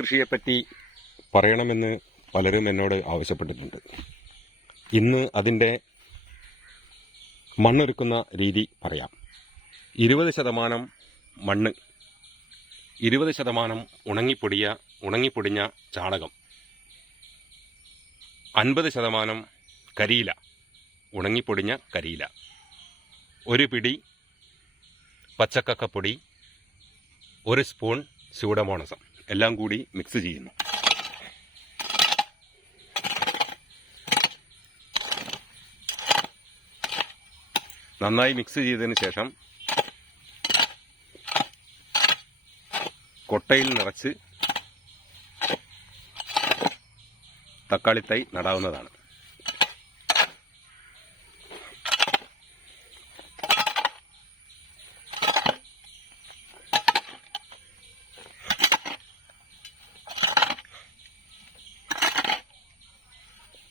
കൃഷിയെപ്പറ്റി പറയണമെന്ന് പലരും എന്നോട് ആവശ്യപ്പെട്ടിട്ടുണ്ട്. ഇന്ന് അതിൻ്റെ മണ്ണൊരുക്കുന്ന രീതി പറയാം. 20% മണ്ണ്, 20% ഉണങ്ങിപ്പൊടിഞ്ഞ ചാണകം, 50% കരിയില, ഉണങ്ങിപ്പൊടിഞ്ഞ കരിയില, ഒരു പിടി പച്ചക്കക്കപ്പൊടി, 1 സ്പൂൺ സ്യൂഡോമോണസം എല്ലാം കൂടി മിക്സ് ചെയ്യുന്നു. നന്നായി മിക്സ് ചെയ്തതിന് ശേഷം കൊട്ടയിൽ നിറച്ച് തക്കാളി തൈ നടാവുന്നതാണ്.